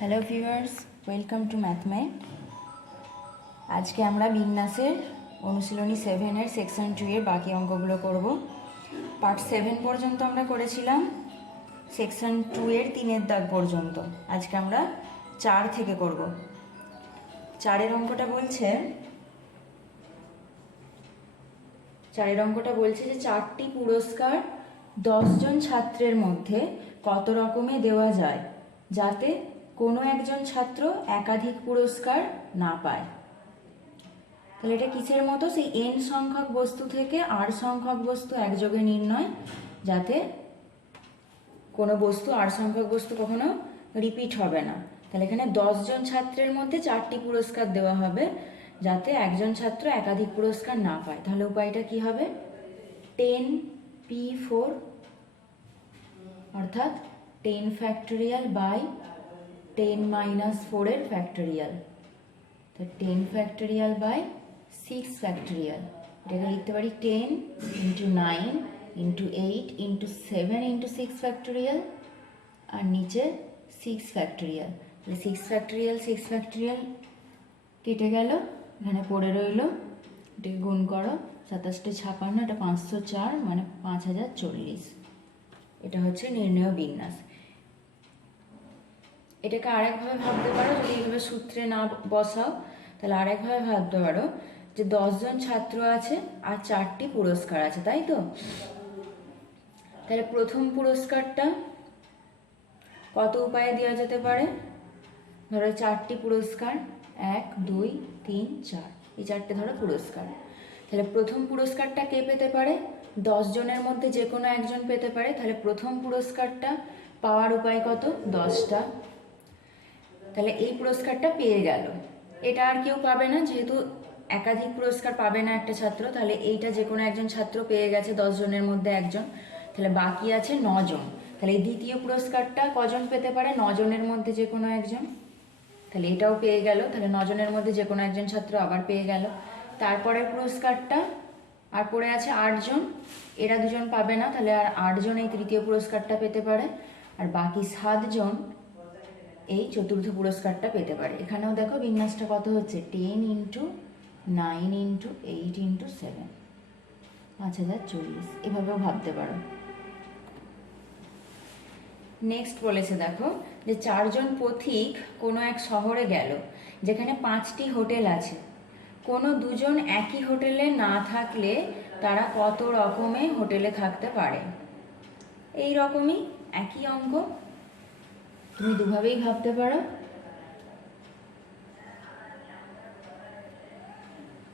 Hello viewers, welcome to Mathmate. আজকে আমরা বিন্যাসের অনুশীলনী 7-এর সেকশন 2 এর বাকি অঙ্কগুলো করব। পার্ট 7 পর্যন্ত আমরা করেছিলাম, সেকশন 2 এর 3-এর দাগ পর্যন্ত। আজকে আমরা 4 থেকে করব। 4-এর অঙ্কটা বলছে যে 4টি পুরস্কার 10 জন ছাত্রের মধ্যে কত রকমে দেওয়া যায় যাতে কোনো একজন ছাত্র একাধিক পুরস্কার না পায়। তাহলে এটা কিসের মতো? সেই n সংখ্যক বস্তু থেকে r সংখ্যক বস্তু একযোগে নির্ণয়, যাতে কোনো বস্তু r সংখ্যক বস্তু কখনো রিপিট হবে না। তাহলে এখানে 10 জন ছাত্রের মধ্যে 4টি পুরস্কার দেওয়া হবে যাতে একজন ছাত্র একাধিক পুরস্কার না পায়। তাহলে উপায়টা কি হবে? 10p4 অর্থাৎ 10 ফ্যাক্টোরিয়াল বাই 10 - 4 এর ফ্যাক্টোরিয়াল। তো 10 ফ্যাক্টোরিয়াল বাই 6 ফ্যাক্টোরিয়াল। এটাকে লিখতে পারি 10 × 9 × 8 × 7 × 6 ফ্যাক্টোরিয়াল, আর নিচে 6 ফ্যাক্টোরিয়াল। তাহলে 6 ফ্যাক্টোরিয়াল কেটে গেল, এখানে পড়ে রইল। এটাকে গুণ করো, 27 × 56, এটা 504, মানে 5040। এটা হচ্ছে নির্ণেয় বিন্যাস। এটাকে আরেকভাবে ভাবতে পারো, যদি এইভাবে সূত্রে না বসাও তাহলে আরেকভাবে ভাবতে পারো যে 10 জন ছাত্র আছে আর 4টি পুরস্কার আছে, তাই তো? তাহলে প্রথম পুরস্কারটা কত উপায়ে দেওয়া যেতে পারে? ধরো 4টি পুরস্কার, 1 2 3 4, এই 4টে ধরো পুরস্কার। তাহলে প্রথম পুরস্কারটা কে পেতে পারে? 10 জনের মধ্যে যে কোনো একজন পেতে পারে। তাহলে প্রথম পুরস্কারটা পাওয়ার উপায় কত? 10টা। তাহলে এই পুরস্কারটা পেয়ে গেল। এটা আর কেউ পাবে না, যেহেতু একাধিক পুরস্কার পাবে না একটা ছাত্র। তাহলে এইটা যে কোনো একজন ছাত্র পেয়ে গেছে, 10 জনের মধ্যে একজন। তাহলে বাকি আছে 9 জন। তাহলে এই দ্বিতীয় পুরস্কারটা কজন পেতে পারে? 9 জনের মধ্যে যে কোনো একজন। তাহলে এটাও পেয়ে গেল। তাহলে 9 জনের মধ্যে যে কোনো একজন ছাত্র আবার পেয়ে গেল। তারপরের পুরস্কারটা আর পড়ে আছে 8 জন। এরা 2 জন পাবে না, তাহলে আর 8 জন এই তৃতীয় পুরস্কারটা পেতে পারে। আর বাকি 7 জন এই চতুর্থ পুরস্কারটা পেতে পারে। এখানেও দেখো বিন্যাসটা কত হচ্ছে, 10 × 9 × 8 × 7, 5040। এভাবেও ভাবতে পারো। নেক্সট বলেছে দেখো যে 4 জন পথিক কোনো এক শহরে গেল যেখানে 5টি হোটেল আছে। কোনো 2 জন একই হোটেলে না থাকলে তারা কত রকমে হোটেলে থাকতে পারে? এই রকমই একই অঙ্ক, তুমি দুভাবেই ভাবতে পারো।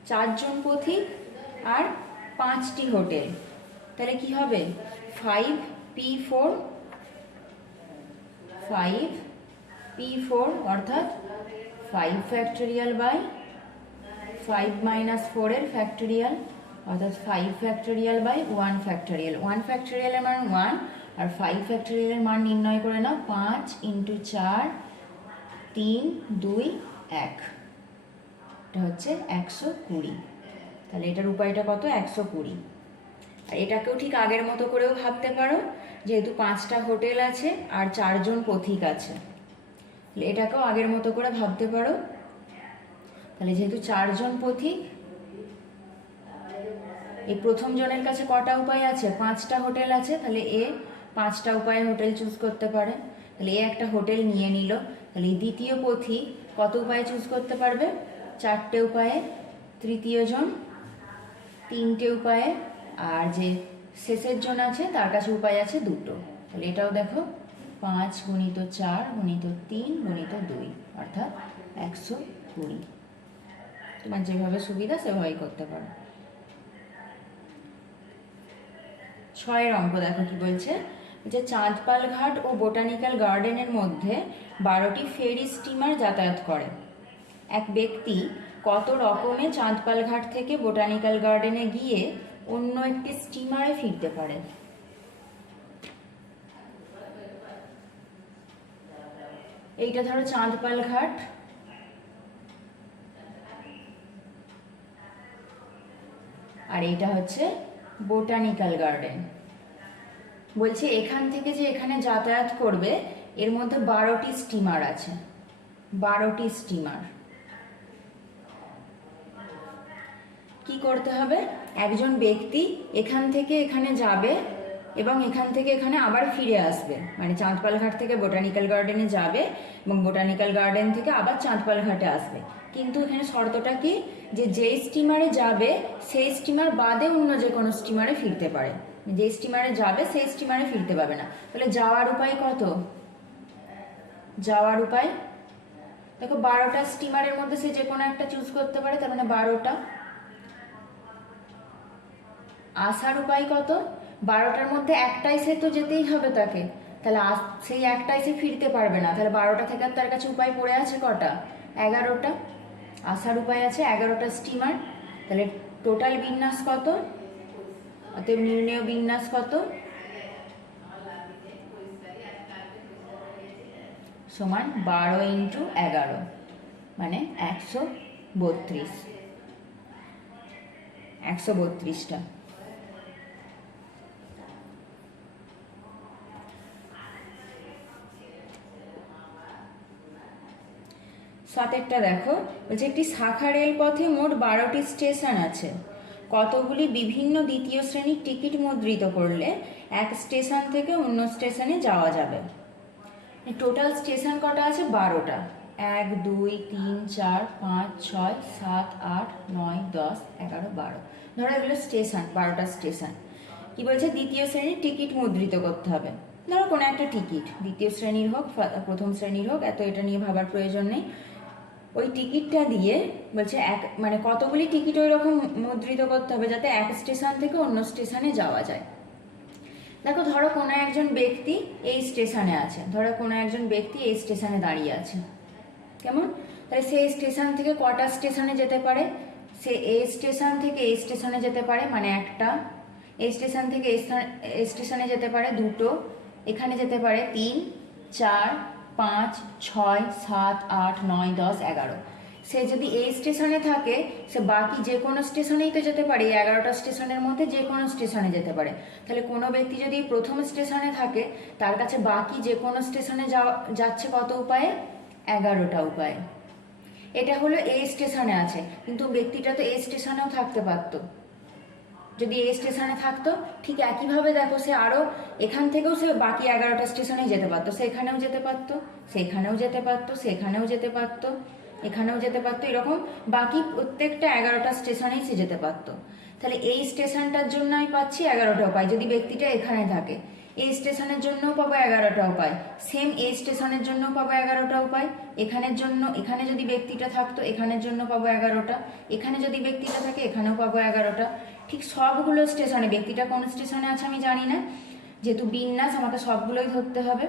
4 জন পথিক আর 5টি হোটেল, তাহলে কি হবে? 5p4 অর্থাৎ 5 ফ্যাক্টোরিয়াল বাই 5 - 4 এর ফ্যাক্টোরিয়াল, অর্থাৎ 5 ফ্যাক্টোরিয়াল বাই 1 ফ্যাক্টোরিয়াল। 1 ফ্যাক্টোরিয়ালের মান 1 আর 5 ফ্যাক্টোরিয়ালের মান নির্ণয় করে নাও। 5 × 4 3 2 1, এটা হচ্ছে 120। তাহলে এটার উপায়টা কত? 120। আর এটাকেও ঠিক আগের মতো করেও ভাবতে পারো, যেহেতু 5টা হোটেল আছে আর 4 জন পথিক আছে। তাহলে এটাকেও আগের মতো করে ভাবতে পারো। তাহলে যেহেতু 4 জন পথিক, এই প্রথম জনের কাছে কটা উপায় আছে? 5টা হোটেল আছে। তাহলে এ 5টা উপায়ে হোটেল চুজ করতে পারে। তাহলে এ একটা হোটেল নিয়ে নিল। তাহলে এই দ্বিতীয় পথিক কত উপায়ে চুজ করতে পারবে? 4টে উপায়ে। তৃতীয় জন 3টে উপায়ে, আর যে শেষের জন আছে তার কাছে উপায় আছে 2টো। তাহলে এটাও দেখো 5 × 4 × 3 × 2, অর্থাৎ 120। তোমার যেভাবে সুবিধা সেভাবেই করতে পারো। 6-এর অঙ্ক দেখো কি বলছে, যে চাঁদপাল ঘাট ও বোটানিক্যাল গার্ডেনের মধ্যে 12টি ফেরি স্টিমার যাতায়াত করে। এক ব্যক্তি কত রকমে চাঁদপাল ঘাট থেকে বোটানিক্যাল গার্ডেনে গিয়ে অন্য একটি স্টিমারে ফিরতে পারে? এইটা ধরো চাঁদপাল ঘাট, আর এইটা হচ্ছে বোটানিক্যাল গার্ডেন। বলছে এখান থেকে যে এখানে যাতায়াত করবে এর মধ্যে 12টি স্টিমার আছে। 12টি স্টিমার। কি করতে হবে, একজন ব্যক্তি এখান থেকে এখানে যাবে এবং এখান থেকে এখানে আবার ফিরে আসবে, মানে চাঁদপাল ঘাট থেকে বোটানিক্যাল গার্ডেনে যাবে এবং বোটানিক্যাল গার্ডেন থেকে আবার চাঁদপাল ঘাটে আসবে। কিন্তু এখানে শর্তটা কি, যে যেই স্টিমারে যাবে সেই স্টিমার বাদে অন্য যে কোনো স্টিমারে ফিরতে পারে, যে স্টিমারে যাবে সেই স্টিমারে ফিরতে পাবে না। তাহলে যাওয়ার উপায় কত, যাওয়ার উপায় দেখো 12টা স্টিমারের মধ্যে সে যে কোনো একটা চুজ করতে পারে, তার মানে 12টা। আসার উপায় কত, 12টার মধ্যে একটাই সে তো যেতেই হবে তাকে, তাহলে সেই একটাই সে ফিরতে পারবে না, তাহলে 12টা থেকে তার কাছে উপায় পড়ে আছে কটা, 11টা। আসার উপায় আছে 11টা স্টিমার, তাহলে টোটাল বিন্যাস কত, অতএব নির্ণেয় বিন্যাস কত, সমান 12 × 11 মানে 132, 132টা। সাতেরটা দেখো, বলছে একটি শাখা রেলপথে মোট 12টি স্টেশন আছে, কতগুলি বিভিন্ন দ্বিতীয় শ্রেণীর টিকিট মুদ্রিত করলে এক স্টেশন থেকে অন্য স্টেশনে যাওয়া যাবে। টোটাল স্টেশন কটা আছে, 12টা, 1 2 3 4 5 6 7 8 9 10 11 12, ধরো এগুলো স্টেশন, 12টা স্টেশন। কি বলছে, দ্বিতীয় শ্রেণীর টিকিট মুদ্রিত করতে হবে, ধরো কোনো একটা টিকিট, দ্বিতীয় শ্রেণীর হোক প্রথম শ্রেণীর হোক, এত এটা নিয়ে ভাবার প্রয়োজন নেই। ওই টিকিটটা দিয়ে বলছে মানে কতগুলি টিকিট ওই রকম মুদ্রিত করতে হবে যাতে এক স্টেশন থেকে অন্য স্টেশনে যাওয়া যায়। দেখো ধরো কোনো একজন ব্যক্তি এই স্টেশনে আছে, ধরো কোনো একজন ব্যক্তি এই স্টেশনে দাঁড়িয়ে আছে, কেমন, তাহলে সেই স্টেশন থেকে কটা স্টেশনে যেতে পারে, সে এই স্টেশন থেকে এই স্টেশনে যেতে পারে মানে একটা, এই স্টেশন থেকে এই স্টেশনে যেতে পারে দুটো, এখানে যেতে পারে 3 4 5 6 7 8 9 10 11। সে যদি এই স্টেশনে থাকে সে বাকি যে কোনো স্টেশনেই তো যেতে পারে, এই 11টা স্টেশনের মধ্যে যে কোনো স্টেশনে যেতে পারে। তাহলে কোনো ব্যক্তি যদি প্রথম স্টেশনে থাকে তার কাছে বাকি যে কোনো স্টেশনে যাচ্ছে কত উপায়ে, 11টা উপায়ে। এটা হলো এই স্টেশনে আছে, কিন্তু ব্যক্তিটা তো এই স্টেশনেও থাকতে পারতো, যদি এই স্টেশনে থাকতো ঠিক একইভাবে দেখো সে আরও এখান থেকেও সে বাকি 11টা স্টেশনেই যেতে পারতো, সেখানেও যেতে পারতো, সেখানেও যেতে পারতো, সেখানেও যেতে পারতো, এখানেও যেতে পারতো, এরকম বাকি প্রত্যেকটা 11টা স্টেশনেই সে যেতে পারতো। তাহলে এই স্টেশনটার জন্য আমি পাচ্ছি 11টা উপায়, যদি ব্যক্তিটা এখানে থাকে। এই স্টেশনের জন্যও পাবো 11টা উপায়, সেম এই স্টেশনের জন্যও পাবো 11টা উপায়, এখানের জন্য, এখানে যদি ব্যক্তিটা থাকতো এখানের জন্য পাবো 11টা, এখানে যদি ব্যক্তিটা থাকে এখানেও পাবো 11টা। ঠিক সবগুলো স্টেশনে, ব্যক্তিটা কোন স্টেশনে আছে আমি জানি না, যেহেতু বিন্যাস আমাকে সবগুলোই ধরতে হবে,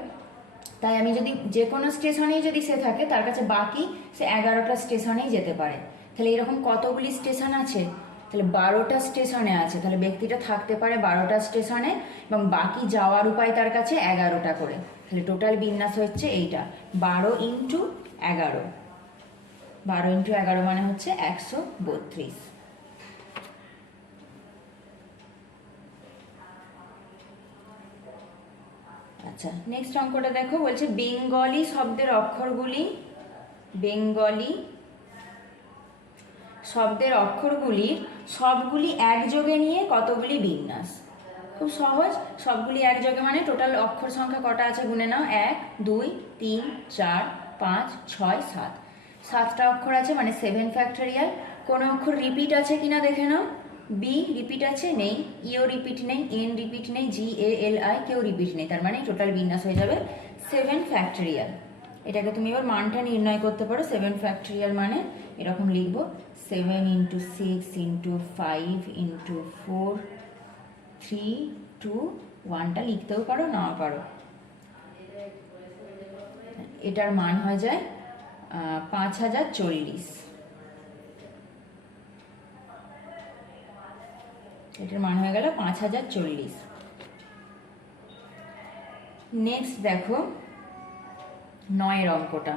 তাই আমি যদি যে কোনো স্টেশনেই যদি সে থাকে তার কাছে বাকি সে 11টা স্টেশনেই যেতে পারে। তাহলে এরকম কতগুলি স্টেশন আছে, তাহলে 12টা স্টেশনে আছে, তাহলে ব্যক্তিটা থাকতে পারে 12টা স্টেশনে এবং বাকি যাওয়ার উপায় তার কাছে 11টা করে। তাহলে টোটাল বিন্যাস হচ্ছে এইটা 12 × 11, 12 × 11 মানে হচ্ছে 132। আচ্ছা, নেক্সট অঙ্কটা দেখো, বলছে বেঙ্গলি শব্দের অক্ষরগুলি, বেঙ্গলি শব্দের অক্ষরগুলির সবগুলি একযোগে নিয়ে কতগুলি বিন্যাস। খুব সহজ, সবগুলি একযোগে মানে টোটাল অক্ষর সংখ্যা কটা আছে গুনে নাও, 1 2 3 4 5 6 7, 7টা অক্ষর আছে মানে 7 ফ্যাক্টোরিয়াল। কোনো অক্ষর রিপিট আছে কিনা দেখে নাও, বি রিপিট আছে, নেই, ইও রিপিট নেই, এন রিপিট নেই, জি এ এল আই কেউ রিপিট নেই, তার মানে টোটাল বিন্যাস হয়ে যাবে 7 ফ্যাক্টোরিয়াল। এটাকে তুমি এবার মানটা নির্ণয় করতে পারো, 7 ফ্যাক্টোরিয়াল মানে এরকম লিখবো 7 × 6 × 5 × 4 3 2 1টা লিখতেও পারো নাও পারো। এটার মান হয়ে যায় 5040, এটার মান হয়ে গেল 5040। নেক্সট দেখো 9এর অঙ্কটা,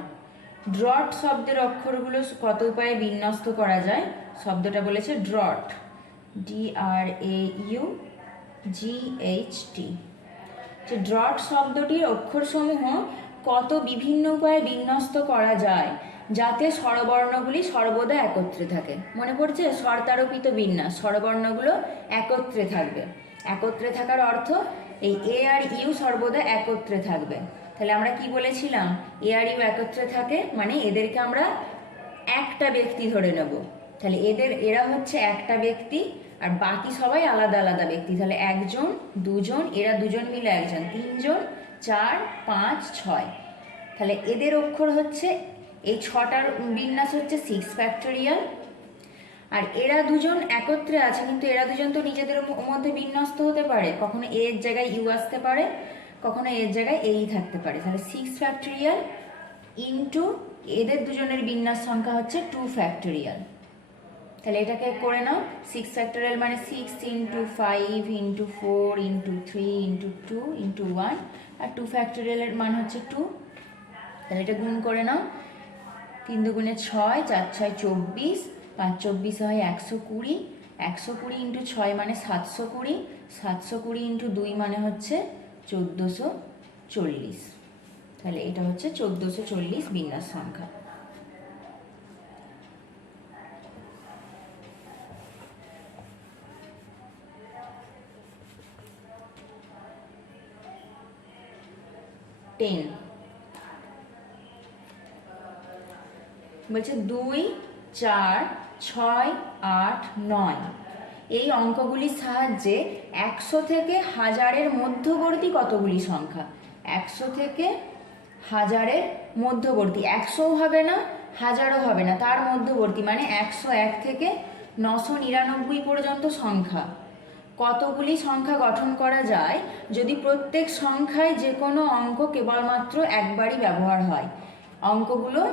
ড্রট শব্দের অক্ষরগুলো কত উপায়ে বিন্যস্ত করা যায়। শব্দটা বলেছে ড্রট, DRAUGHT। যে ড্রট শব্দটির অক্ষরসমূহ কত বিভিন্ন উপায়ে বিন্যস্ত করা যায় যাতে স্বরবর্ণগুলি সর্বদা একত্রে থাকে। মনে পড়ছে? স্বরতারোপিত বিন্যাস, স্বরবর্ণগুলো একত্রে থাকবে। একত্রে থাকার অর্থ এই এ আর ইউ সর্বদা একত্রে থাকবে। তাহলে আমরা কি বলেছিলাম? এ আর ইউ একত্রে থাকে মানে এদেরকে আমরা একটা ব্যক্তি ধরে নেব। তাহলে এরা হচ্ছে একটা ব্যক্তি, আর বাকি সবাই আলাদা আলাদা ব্যক্তি। তাহলে একজন, দুজন, এরা দুজন মিলে একজন, তিনজন, 4, 5, 6। তাহলে এদের অক্ষর হচ্ছে, এই 6টার বিন্যাস হচ্ছে 6 ফ্যাক্টোরিয়াল। আর এরা দুজন একত্রে আছে, কিন্তু এরা দুজন তো নিজেদের মধ্যে বিন্যস্ত হতে পারে, কখনো এর জায়গায় ইউ আসতে পারে, কখনো এর জায়গায় এই থাকতে পারে। তাহলে 6 ফ্যাক্টোরিয়াল ইন্টু এদের দুজনের বিন্যাস সংখ্যা হচ্ছে 2 ফ্যাক্টোরিয়াল। তাহলে এটাকে করে নাও। 6 ফ্যাক্টোরিয়াল মানে 6 into 5 into 4 into 3 into 2 into 1, আর 2 ফ্যাক্টোরিয়ালের মান হচ্ছে 2। তাহলে এটা গুণ করে নাও। 3 দুগুণে 6, 4 6 24, 5 24 হয় 120, 120 ইন্টু 6 মানে 720, 720 ইন্টু 2 মানে হচ্ছে 1440। তাহলে এটা হচ্ছে 1440 বিন্যাস সংখ্যা। বলছে 2, 4, 6, 8, 9 এই অঙ্কগুলির সাহায্যে 100 থেকে 1000-এর মধ্যবর্তী কতগুলি সংখ্যা, 100 থেকে 1000-এর মধ্যবর্তী, 100ও হবে না 1000ও হবে না, তার মধ্যবর্তী মানে 101 থেকে 999 পর্যন্ত সংখ্যা, কতগুলি সংখ্যা গঠন করা যায় যদি প্রত্যেক সংখ্যায় যে কোনো অঙ্ক কেবলমাত্র একবারই ব্যবহার হয়। অঙ্কগুলো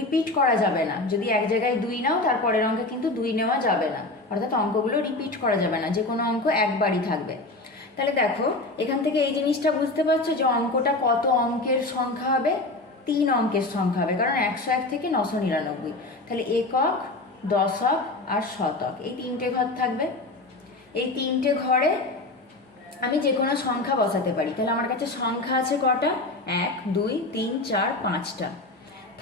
রিপিট করা যাবে না। যদি এক জায়গায় 2 নাও, তারপরের অঙ্কে কিন্তু 2 নেওয়া যাবে না, অর্থাৎ অঙ্কগুলো রিপিট করা যাবে না, যে কোনো অঙ্ক একবারই থাকবে। তাহলে দেখো এখান থেকে এই জিনিসটা বুঝতে পারছো যে অঙ্কটা কত অঙ্কের সংখ্যা হবে? 3 অঙ্কের সংখ্যা হবে, কারণ 101 থেকে 999। তাহলে একক, দশক আর শতক, এই 3টে ঘর থাকবে। এই 3টে ঘরে আমি যে কোনো সংখ্যা বসাতে পারি। তাহলে আমার কাছে সংখ্যা আছে কটা? 1, 2, 3, 4, 5টা।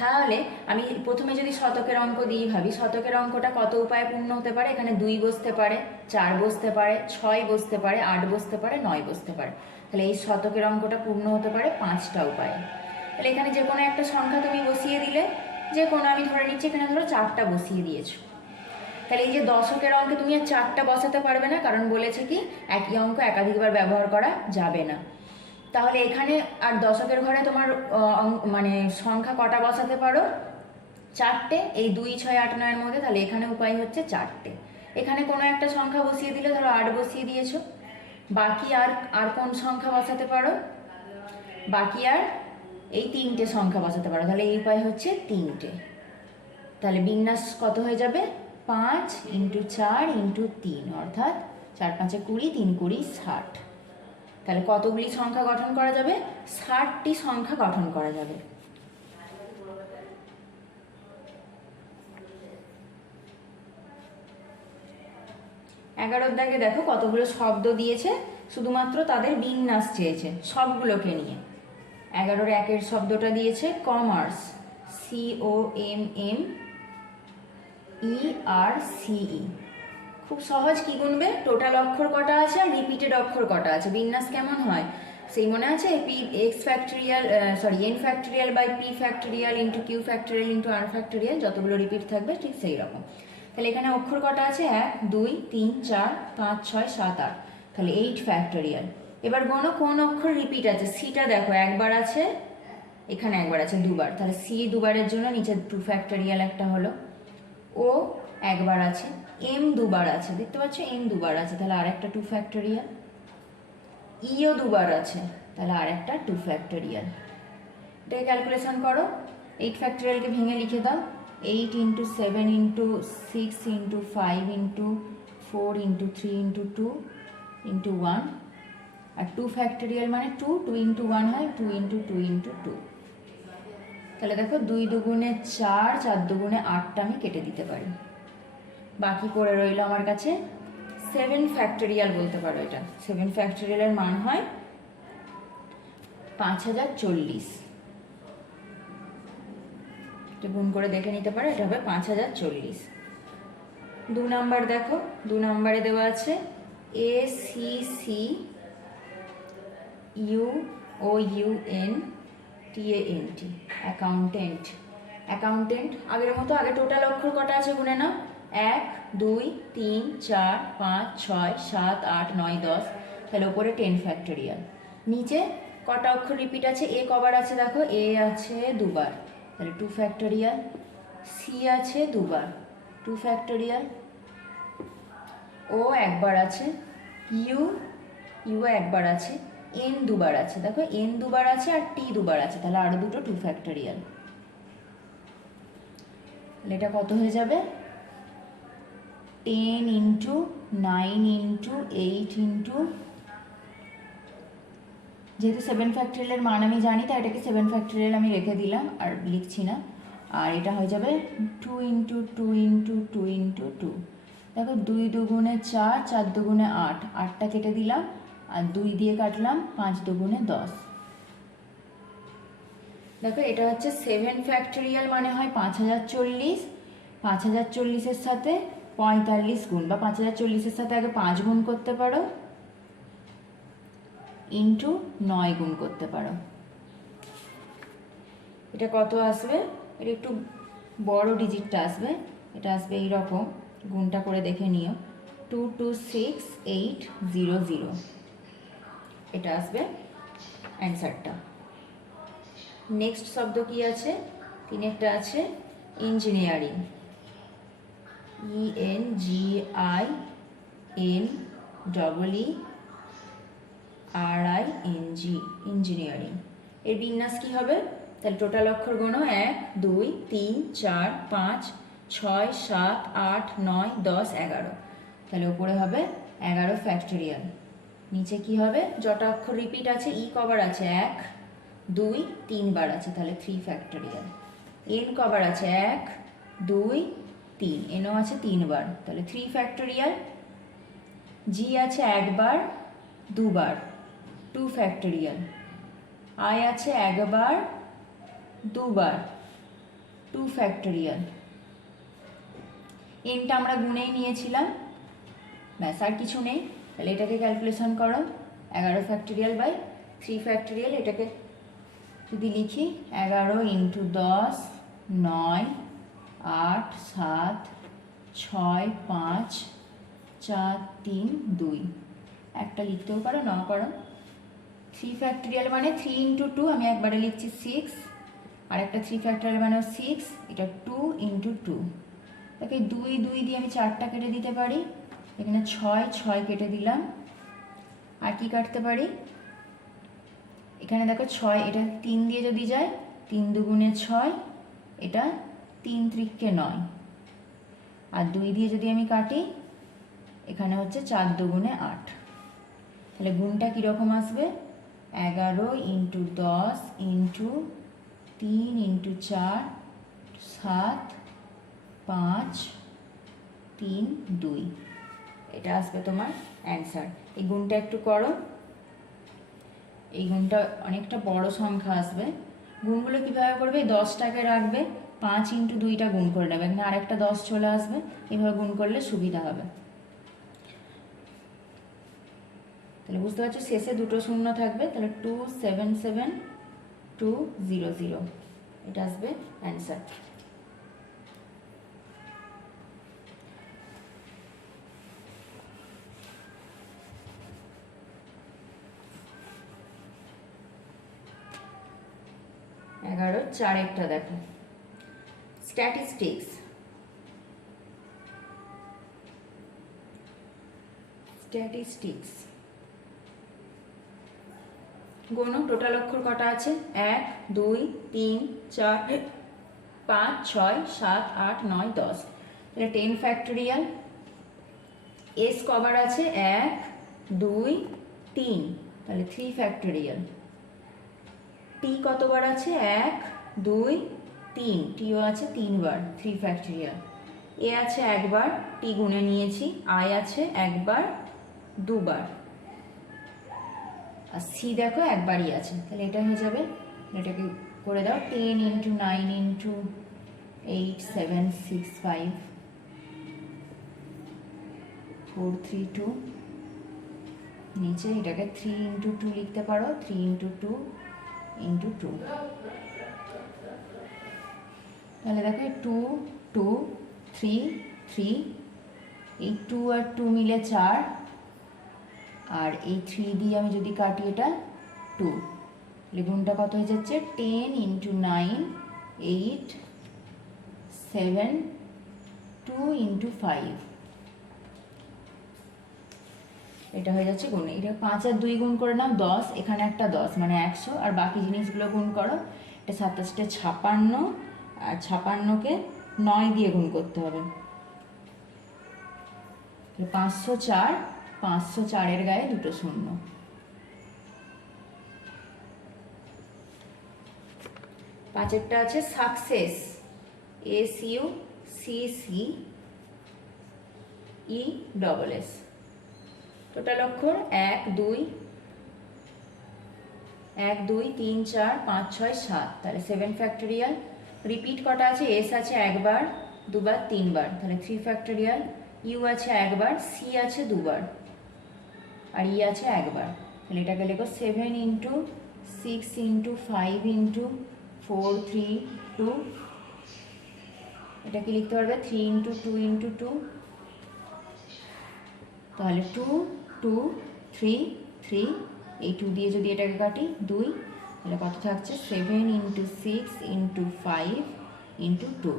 তাহলে আমি প্রথমে যদি শতকের অঙ্ক দিয়ে ভাবি, শতকের অঙ্কটা কত উপায়ে পূর্ণ হতে পারে? এখানে 2 বসতে পারে, 4 বসতে পারে, 6 বসতে পারে, 8 বসতে পারে, 9 বসতে পারে। তাহলে এই শতকের অঙ্কটা পূর্ণ হতে পারে 5টা উপায়ে। তাহলে এখানে যে কোনো একটা সংখ্যা তুমি বসিয়ে দিলে, যে কোনো, আমি ধরে নিচ্ছি এখানে ধরো 4টা বসিয়ে দিয়েছো। তাহলে এই যে দশকের অঙ্কে তুমি আর 4টা বসাতে পারবে না, কারণ বলেছে কি একই অঙ্ক একাধিকবার ব্যবহার করা যাবে না। তাহলে এখানে আর দশকের ঘরে তোমার মানে সংখ্যা কটা বসাতে পারো? 4টে। এই 2, 6, 8, 9-এর মধ্যে, তাহলে এখানে উপায় হচ্ছে 4টে। এখানে কোনো একটা সংখ্যা বসিয়ে দিলে, ধরো 8 বসিয়ে দিয়েছো। বাকি আর কোন সংখ্যা বসাতে পারো? বাকি আর এই 3টে সংখ্যা বসাতে পারো। তাহলে এই উপায় হচ্ছে 3টে। তাহলে বিন্যাস কত হয়ে যাবে? 5 ইন্টু 4 ইন্টু 3, অর্থাৎ 4 5 20, 3 20 60। তাহলে কতগুলি সংখ্যা গঠন করা যাবে? 60টি সংখ্যা গঠন করা যাবে। এগারোর দাগে দেখো কতগুলো শব্দ দিয়েছে, শুধুমাত্র তাদের বিন্যাস চেয়েছে সবগুলোকে নিয়ে। 11-এর 1-এর শব্দটা দিয়েছে কমার্স, COMMERCE। খুব সহজ। কি গুনবে? টোটাল অক্ষর কটা আছে আর রিপিটেড অক্ষর কটা আছে। বিন্যাস কেমন হয় সেই মনে আছে? N factorial by p factorial into q factorial into r factorial, যতগুলো রিপিট থাকবে ঠিক সেই রকম। তাহলে এখানে অক্ষর কটা আছে? 1, 2, 3, 4, 5, 6, 7, 8। তাহলে 8 ফ্যাক্টোরিয়াল। এবার গোনো কোন অক্ষর রিপিট আছে। সিটা দেখো একবার আছে, এখানে একবার আছে, দুবার। তাহলে সি দুবারের জন্য নিচে 2 ফ্যাক্টোরিয়াল একটা হলো। ও একবার আছে, এম দুবার আছে, দেখতে পাচ্ছ এম দুবার আছে, তাহলে আর একটা 2 ফ্যাক্টোরিয়াল। ইও দুবার আছে, তাহলে আর একটা 2 ফ্যাক্টোরিয়াল। এটাকে ক্যালকুলেশন করো। 8 ফ্যাক্টোরিয়ালকে ভেঙে লিখে দাও। 8 into 7 into 6 into 5 into 4 into 3 into 2 into 1, আর 2 ফ্যাক্টোরিয়াল মানে 2, 2 ইন্টু 1 হয় 2 ইন্টু 2 ইন্টু 2। তাহলে দেখো 2 দুগুণে 4, 4 দুগুণে 8টা আমি কেটে দিতে পারি। বাকি পড়ে রইল আমার কাছে 7 ফ্যাক্টোরিয়াল বলতে পারো এটা। 7 ফ্যাক্টোরিয়ালের মান হয় 5040। গুণ করে দেখে নিতে পারো, এটা হবে 5040। 2 নাম্বার দেখো, 2 নাম্বারে দেওয়া আছে ACCUOUNTANT, অ্যাকাউন্টেন্ট। অ্যাকাউন্টেন্ট আগের মতো, আগে টোটাল অক্ষর কটা আছে গুনে নাও। 1 2 3 4 5 6 7 8 9 10, তাহলে ওপরে 10 ফ্যাক্টোরিয়াল। নিচে কটা অক্ষর রিপিট আছে, এ কবার আছে দেখো, এ আছে দুবার, তাহলে 2 ফ্যাক্টোরিয়াল। সি আছে দুবার, 2 ফ্যাক্টোরিয়াল। ও একবার আছে, ইউ একবার আছে, এন দুবার আছে, দেখো এন দুবার আছে আর টি দুবার আছে, তাহলে আরো দুটো 2 ফ্যাক্টোরিয়াল। এটা কত হয়ে যাবে, 10 ইন্টু 9 ইন্টু 8 ইন্টু, যেহেতু 7 ফ্যাক্টোরিয়ালের মান আমি জানি তাই এটাকে 7 ফ্যাক্টোরিয়াল আমি রেখে দিলাম আর লিখছি না। আর এটা হয়ে যাবে 2 ইন্টু 2 ইন্টু 2 ইন্টু 2। দেখো 2 দুগুণে 4, 4 দুগুণে 8, 8টা কেটে দিলাম আর 2 দিয়ে কাটলাম, 5 দুগুণে 10। দেখো এটা হচ্ছে 7 ফ্যাক্টোরিয়াল মানে হয় 5040। 5040-এর সাথে 45 গুণ, বা 5040-এর সাথে আগে 5 গুণ করতে পারো, ইন্টু 9 গুণ করতে পারো। এটা কত আসবে, এটা একটু বড় ডিজিটটা আসবে, এটা আসবে এইরকম, গুণটা করে দেখে নিও, 226800, এটা আসবে অ্যান্সারটা। নেক্সট শব্দ কি আছে, তিনেরটা আছে ইঞ্জিনিয়ারিং, ENGINEERING, ইঞ্জিনিয়ারিং। এর বিন্যাস কি হবে, তাহলে টোটাল অক্ষর গোনো 1 2 3 4 5 6 7 8 9 10 11, তাহলে উপরে হবে 11 ফ্যাক্টোরিয়াল। নিচে কি হবে, যটা অক্ষর রিপিট আছে, ই কবার আছে 1 2 3 বার আছে, তাহলে 3 ফ্যাক্টোরিয়াল। এন কবার আছে 1 2 3, এনও আছে 3 বার, তাহলে 3 ফ্যাক্টোরিয়াল। জি আছে একবার দুবার, 2 ফ্যাক্টোরিয়াল। আই আছে একবার দুবার, 2 ফ্যাক্টোরিয়াল। এনটা আমরা গুনেই নিয়েছিলাম, ব্যাস আর কিছু নেই। তাহলে এটাকে ক্যালকুলেশন করো, 11 ফ্যাক্টোরিয়াল বাই 3 ফ্যাক্টোরিয়াল। এটাকে যদি লিখি, 11 ইন্টু 10 9 8 7 6 5 4 3 2, একটা লিখতেও পারো নাও পারো। 3 ফ্যাক্টোরিয়াল মানে 3 ইন্টু 2, আমি একবারে লিখছি 6, আর একটা 3 ফ্যাক্টোরিয়াল মানে 6, এটা 2 ইন্টু 2। তাকে 2 2 দিয়ে আমি 4টা কেটে দিতে পারি, এখানে 6 6 কেটে দিলাম। আর কি কাটতে পারি, এখানে দেখো 6, এটা 3 দিয়ে যদি যায়, 3 দুগুণে 6, এটা 3 ত্রিকে 9, আর 2 দিয়ে যদি আমি কাটি, এখানে হচ্ছে 4 দুগুণে 8। তাহলে গুণটা কীরকম আসবে, 11 ইন্টু 10 ইন্টু 3 ইন্টু 4 7 5 3 2, এটা আসবে তোমার অ্যান্সার। এই গুণটা একটু করো, এই গুণটা অনেকটা বড় সংখ্যা আসবে। গুণগুলো কীভাবে করবে, 10টাকে রাখবে, 5 ইন্টু 2টা গুণ করে নেবে, এখানে আরেকটা 10 চলে আসবে, এভাবে গুণ করলে সুবিধা হবে। তাহলে বুঝতে পারছো শেষে দুটো শূন্য থাকবে, তাহলে 277200, এটা আসবে অ্যান্সার। এগারো চারেরটা দেখো, স্ট্যাটিস্টিক্স। স্ট্যাটিস্টিক্স গোনো, টোটাল অক্ষর কটা আছে, 1 2 3 4 5 6 7 8 9 10, তাহলে 10 ফ্যাক্টোরিয়াল। এস কবার আছে, 1 2 3, তাহলে 3 ফ্যাক্টোরিয়াল। টি কতবার আছে, 1 2 3, টিও আছে 3 বার, 3 ফ্যাক্টোরিয়াল। এ আছে একবার, টি গুণে নিয়েছি, আই আছে একবার দুবার, আর সি দেখো একবারই আছে, তাহলে এটা হয়ে যাবে। এটাকে করে দাও, 10 ইন্টু 9 ইন্টু 8765 432, নিচে এটাকে 3 into 2 লিখতে পারো, 3 into 2 into 2। তাহলে দেখো 2 2 3 3, এই 2 আর 2 মিলে 4, আর এই 3 দিয়ে আমি যদি কাটি এটা 2, গুণটা কত হয়ে যাচ্ছে 10 into 9 8 7 2 into 5, এটা হয়ে যাচ্ছে গুণ। এটা 5 আর 2 গুণ করে নাও 10, এখানে একটা 10 মানে 100, আর বাকি জিনিসগুলো গুণ করো। এটা 27 56, আর 56কে 9 দিয়ে গুণ করতে হবে। 504, 504 গায়ে দুটো শূন্য। পাঁচেরটা আছে সাকসেস, SUCCESS, টোটাল অক্ষর 1 2 1 2 3 4 5 6 7, তাহলে 7 ফ্যাক্টোরিয়াল। রিপিট কটা আছে, এস আছে একবার দুবার তিনবার, তাহলে 3 ফ্যাক্টোরিয়াল। ইউ আছে একবার, সি আছে দুবার, আর ই আছে একবার, তাহলে এটাকে লেখো 7 into 6 into 5 into 4 3 2, এটা কি লিখতে পারবে 3 into 2 into 2, তাহলে 2 2 3 3, এই 2 দিয়ে যদি এটাকে কাটি 2, তাহলে কত থাকছে 7 into 6 into 5 into 2।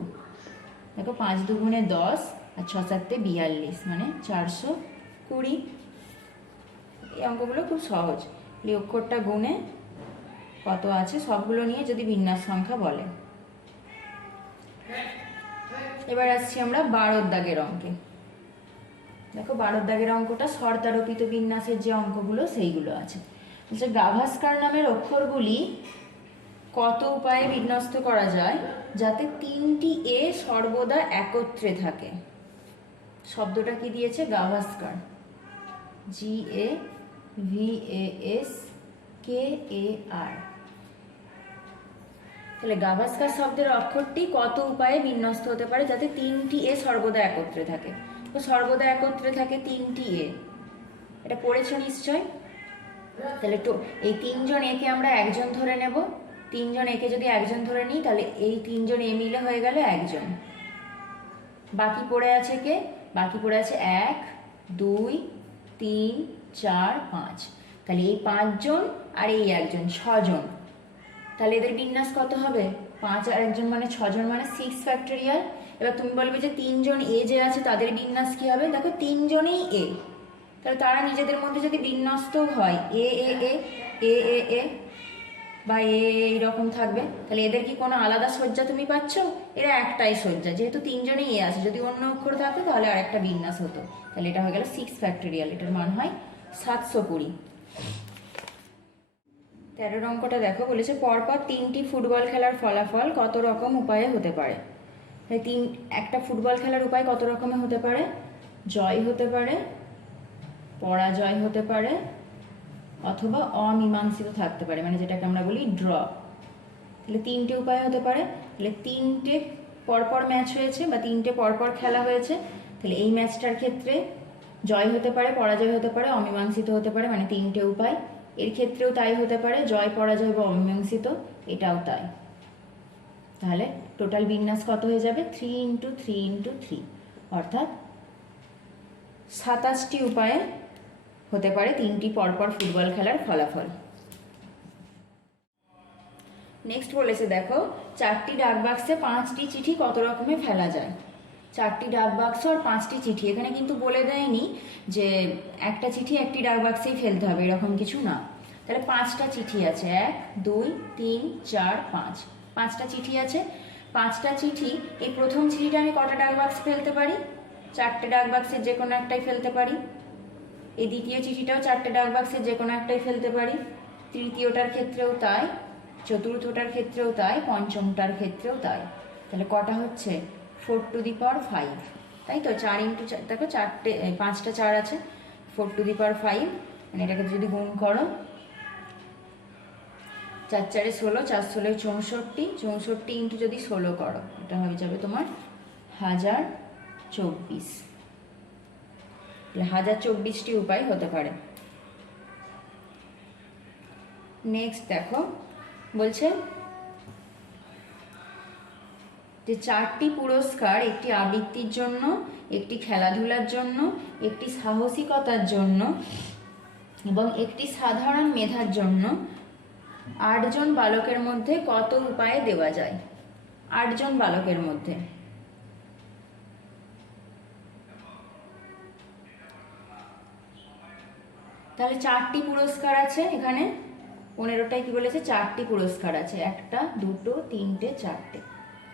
দেখো 5 দুগুণে 10 আর 6 7 42, মানে 420। এই অঙ্কগুলো খুব সহজ। এই অক্ষরটা গুণে কত আছে সবগুলো নিয়ে যদি বিন্যাস সংখ্যা বলে। এবার আসছি আমরা 12 দাগের অঙ্কে। দেখো 12 দাগের অঙ্কটা শর্তারোপিত বিন্যাসের যে অঙ্কগুলো সেইগুলো আছে। আচ্ছা, গাভাস্কার নামের অক্ষরগুলি কত উপায়ে বিন্যস্ত করা যায় যাতে 3টি এ সর্বদা একত্রে থাকে? শব্দটা কি দিয়েছে, গাভাস্কার, GAVASKAR। তাহলে গাভাস্কার শব্দের অক্ষরটি কত উপায়ে বিন্যস্ত হতে পারে যাতে 3টি এ সর্বদা একত্রে থাকে? তো সর্বদা একত্রে থাকে 3টি এ, এটা পড়েছো নিশ্চয়। তাহলে তো এই 3 জন একে আমরা একজন ধরে নেব, 3 জন একে যদি একজন ধরে নিই তাহলে এই 3 জন এ মিলে হয়ে গেল একজন। বাকি পড়ে আছে কে? বাকি পড়ে আছে 1 2 3 4 5, তাহলে এই 5 জন আর এই একজন 6 জন। তাহলে এদের বিন্যাস কত হবে? 5 আর একজন মানে 6 জন, মানে 6 ফ্যাক্টোরিয়াল। এবার তুমি বলবে যে 3 জন এ যে আছে তাদের বিন্যাস কি হবে? দেখো 3 জনেই এ, তাহলে তারা নিজেদের মধ্যে যদি বিন্যস্ত হয় এ এ এ এ এ এ বা এ এইরকম থাকবে, তাহলে এদের কি কোনো আলাদা সজ্জা তুমি পাচ্ছ? এরা একটাই সজ্জা, যেহেতু 3 জনেই এ আছে। যদি অন্য অক্ষর থাকতো তাহলে আর একটা বিন্যাস হতো, তাহলে এটা হয়ে গেল 6 ফ্যাক্টোরিয়াল। এটার মান হয় 720। 13 অঙ্কটা দেখো, বলেছে পরপর 3টি ফুটবল খেলার ফলাফল কত রকম উপায়ে হতে পারে? একটা ফুটবল খেলার উপায় কত রকমের হতে পারে? জয় হতে পারে, পরাজয় হতে পারে, অথবা অমীমাংসিত থাকতে পারে, মানে যেটাকে আমরা বলি ড্র। তাহলে 3টে উপায় হতে পারে। তাহলে 3টে পরপর ম্যাচ হয়েছে বা 3টে পরপর খেলা হয়েছে, তাহলে এই ম্যাচটার ক্ষেত্রে জয় হতে পারে, পরাজয় হতে পারে, অমীমাংসিত হতে পারে, মানে 3টে উপায়। এর ক্ষেত্রেও তাই হতে পারে, জয় পরাজয় বা অমীমাংসিত, এটাও তাই। তাহলে টোটাল বিন্যাস কত হয়ে যাবে? 3 into 3 into 3, অর্থাৎ 27টি উপায়ে হতে পারে 3টি পরপর ফুটবল খেলার ফলাফল। নেক্সট বলেছে দেখো 4টি ডাক বাক্সে 5টি চিঠি কত রকমে ফেলা যায়? 4টি ডাক বাক্স আর 5টি চিঠি, এখানে কিন্তু বলে দেয়নি যে একটা চিঠি একটি ডাক বাক্সেই ফেলতে হবে, এরকম কিছু না। তাহলে 5টা চিঠি আছে, 1 2 3 4 5, 5টা চিঠি আছে। 5টা চিঠি, এই প্রথম চিঠিটা আমি কটা ডাক বাক্সে ফেলতে পারি? 4টে ডাক বাক্সের যে কোনো একটাই ফেলতে পারি। এই দ্বিতীয় চিঠিটাও 4টে ডাক বাক্সের যে কোনো একটাই ফেলতে পারি। তৃতীয়টার ক্ষেত্রেও তাই, চতুর্থটার ক্ষেত্রেও তাই, পঞ্চমটার ক্ষেত্রেও তাই। তাহলে কটা হচ্ছে? 4 to the power 5, তাই তো। 4 into 4, দেখো 5টা 4 আছে, 4 to the power 5, মানে এটাকে যদি গুণ করো 4 4 16, 4 16 64, 64 ইন্টু যদি 16 করো, এটা হয়ে যাবে তোমার 1024। 1024টি উপায় হতে পারে। নেক্সট দেখো, বলছে যে 4টি পুরস্কার একটি আবৃত্তির জন্য, একটি খেলাধুলার জন্য, একটি সাহসিকতার জন্য এবং একটি সাধারণ মেধার জন্য 8 জন বালকের মধ্যে কত উপায়ে দেওয়া যায়? 8 জন বালকের মধ্যে। তাহলে 4টি পুরস্কার আছে এখানে, 15টাই কি বলেছে? 4টি পুরস্কার আছে, 1 2 3 4টে,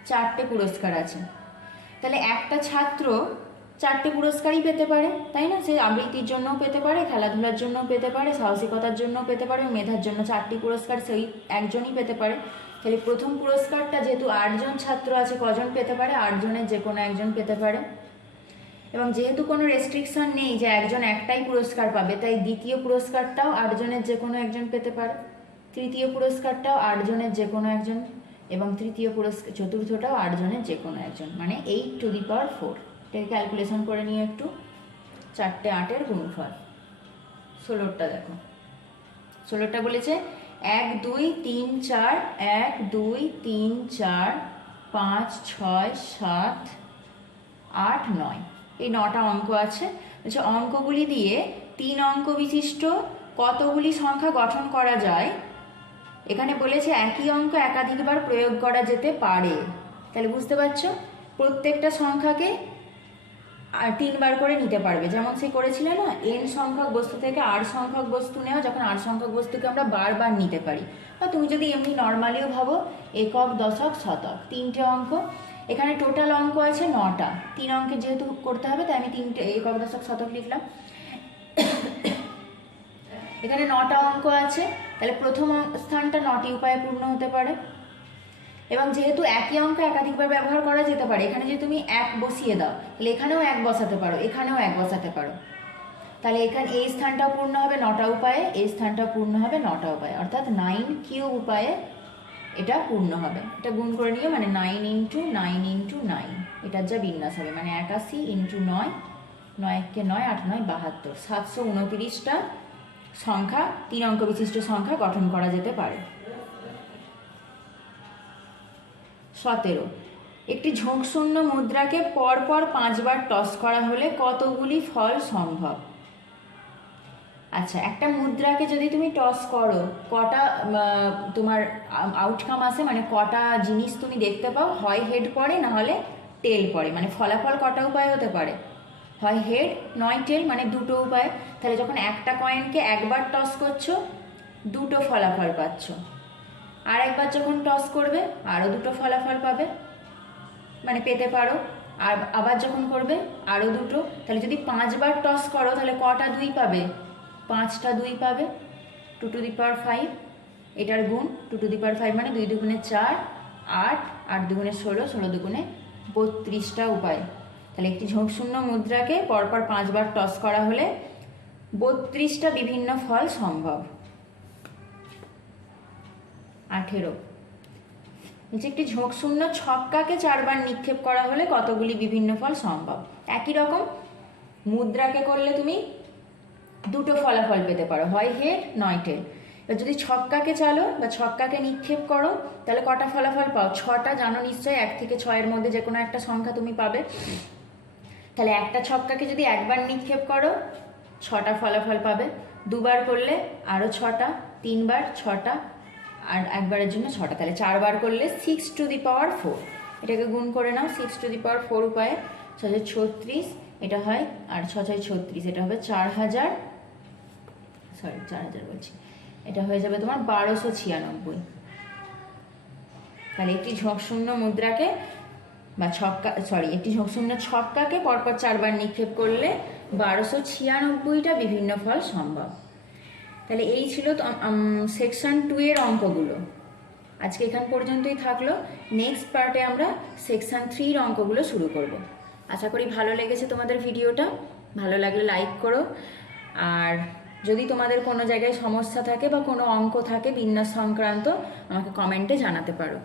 4টে পুরস্কার আছে। তাহলে একটা ছাত্র 4টে পুরস্কারই পেতে পারে, তাই না? সে আবৃত্তির জন্যও পেতে পারে, খেলাধুলার জন্যও পেতে পারে, সাহসিকতার জন্যও পেতে পারে, মেধার জন্য 4টি পুরস্কার সেই একজনই পেতে পারে। তাহলে প্রথম পুরস্কারটা যেহেতু 8 জন ছাত্র আছে, কজন পেতে পারে? 8 জনের যে কোনো একজন পেতে পারে। এবং যেহেতু কোনো রেস্ট্রিকশন নেই যে একজন একটাই পুরস্কার পাবে, তাই দ্বিতীয় পুরস্কারটাও 8 জনের যে কোনো একজন পেতে পারে, তৃতীয় পুরস্কারটাও 8 জনের যে কোনো একজন, এবং তৃতীয় পুরস্কার চতুর্থটাও 8 জনের যে কোনো একজন, মানে 8 টু দি পাওয়ার 4। এটাকে ক্যালকুলেশন করে নিয়ে একটু, 4টে 8-এর গুণফল। 16টা দেখো, 16টা বলেছে 1 2 3 4, 1 2 3 4 5 6 7 8 9, এই 9টা অঙ্ক আছে। বলছে অঙ্কগুলি দিয়ে 3 অঙ্ক বিশিষ্ট কতগুলি সংখ্যা গঠন করা যায়? এখানে বলেছে একই অঙ্ক একাধিকবার প্রয়োগ করা যেতে পারে। তাহলে বুঝতে পারছো, প্রত্যেকটা সংখ্যাকে 3 বার করে নিতে পারবে। যেমন সে করেছিল না, n সংখ্যক বস্তু থেকে r সংখ্যক বস্তু নেওয়া, যখন r সংখ্যক বস্তুকে আমরা বারবার নিতে পারি। বা তুমি যদি এমনি নর্মালিও ভাবো, একক, দশক, শতক, 3টে অঙ্ক। এখানে টোটাল অঙ্ক আছে 9টা, 3 অঙ্কে যেহেতু করতে হবে তাই আমি 3টে একক, দশক, শতক লিখলাম। এখানে 9টা অঙ্ক আছে, তাহলে প্রথম স্থানটা 9টি উপায়ে পূর্ণ হতে পারে। এবং যেহেতু একই অঙ্ক একাধিকবার ব্যবহার করা যেতে পারে, এখানে যদি তুমি 1 বসিয়ে দাও, তাহলে এখানেও 1 বসাতে পারো, এখানেও 1 বসাতে পারো। তাহলে এখানে এই স্থানটাও পূর্ণ হবে 9টা উপায়ে, এই স্থানটাও পূর্ণ হবে 9টা উপায়ে, অর্থাৎ 9 কিউব উপায়ে এটা পূর্ণ হবে। এটা গুণ করে নিয়ে, মানে 9 ইন্টু 9 ইন্টু 9, এটার যা বিন্যাস হবে, মানে 81 ইন্টু 9, 9 কে 9, 8 9 72, 729টা সংখ্যা, 3 অঙ্ক বিশিষ্ট সংখ্যা গঠন করা যেতে পারে। 17, একটি ঝোঁকশূন্য মুদ্রাকে পরপর 5 বার টস করা হলে কতগুলি ফল সম্ভব? আচ্ছা, একটা মুদ্রাকে যদি তুমি টস করো, কটা তোমার আউটকাম আসে, মানে কটা জিনিস তুমি দেখতে পাও? হয় হেড পড়ে, না হলে টেল পড়ে। মানে ফলাফল কটা উপায় হতে পারে? হয় হেড, নয় টেল, মানে 2টো উপায়। তাহলে যখন একটা কয়েনকে একবার টস করছো, 2টো ফলাফল পাচ্ছ। আর একবার যখন টস করবে, আরও 2টো ফলাফল পাবে, মানে পেতে পারো। আর আবার যখন করবে, আরও 2টো। তাহলে যদি 5 বার টস করো, তাহলে কটা 2 পাবে? 5টা 2 পাবে। 2 টু দি পাওয়ার 5, এটার গুণ 2 টু দি পাওয়ার 5, মানে 2 দুগুণে 4, 8, 8 দুগুণে 16, 16 দুগুণে 32টা উপায়। তাহলে একটি ঝোঁকশূন্য মুদ্রাকে পরপর 5 বার টস করা হলে 32টা বিভিন্ন ফল সম্ভব। 18, একটি ঝোঁকশূন্য ছক্কাকে 4 বার নিক্ষেপ করা হলে কতগুলি বিভিন্ন ফল সম্ভব? একই রকম, মুদ্রাকে করলে তুমি 2টো ফলাফল পেতে পারো, হয় হেড, নয় টেল। এবার যদি ছক্কাকে চালো বা ছক্কাকে নিক্ষেপ করো, তাহলে কটা ফলাফল পাও? 6টা, জানো নিশ্চয়ই, 1 থেকে 6-এর মধ্যে যে কোনো একটা সংখ্যা তুমি পাবে। তাহলে একটা ছক্কাকে যদি একবার নিক্ষেপ করো, 6টা ফলাফল পাবে। 2বার করলে আরও 6টা, 3বার 6টা, আর একবারের জন্য 6টা। তাহলে 4 বার করলে 6 টু দি পাওয়ার 4। এটাকে গুণ করে নাও, 6 টু দি পাওয়ার 4 উপায়ে 636 এটা হয়, আর 6 6 36, এটা হবে 4000, সরি 4000 বলছি, এটা হয়ে যাবে তোমার 1296। তাহলে একটি ঝোঁকশূন্য মুদ্রাকে বা ছক্কা, সরি, একটি ঝোঁকশূন্য ছক্কাকে পরপর 4 বার নিক্ষেপ করলে 1296টা বিভিন্ন ফল সম্ভব। তাহলে এই ছিল সেকশন 2-এর অঙ্কগুলো। আজকে এখান পর্যন্তই থাকলো। নেক্সট পার্টে আমরা সেকশন 3-র অঙ্কগুলো শুরু করব। আশা করি ভালো লেগেছে তোমাদের ভিডিওটা। ভালো লাগলে লাইক করো, আর যদি তোমাদের কোনো জায়গায় সমস্যা থাকে বা কোনো অঙ্ক থাকে বিন্যাস সংক্রান্ত, আমাকে কমেন্টে জানাতে পারো।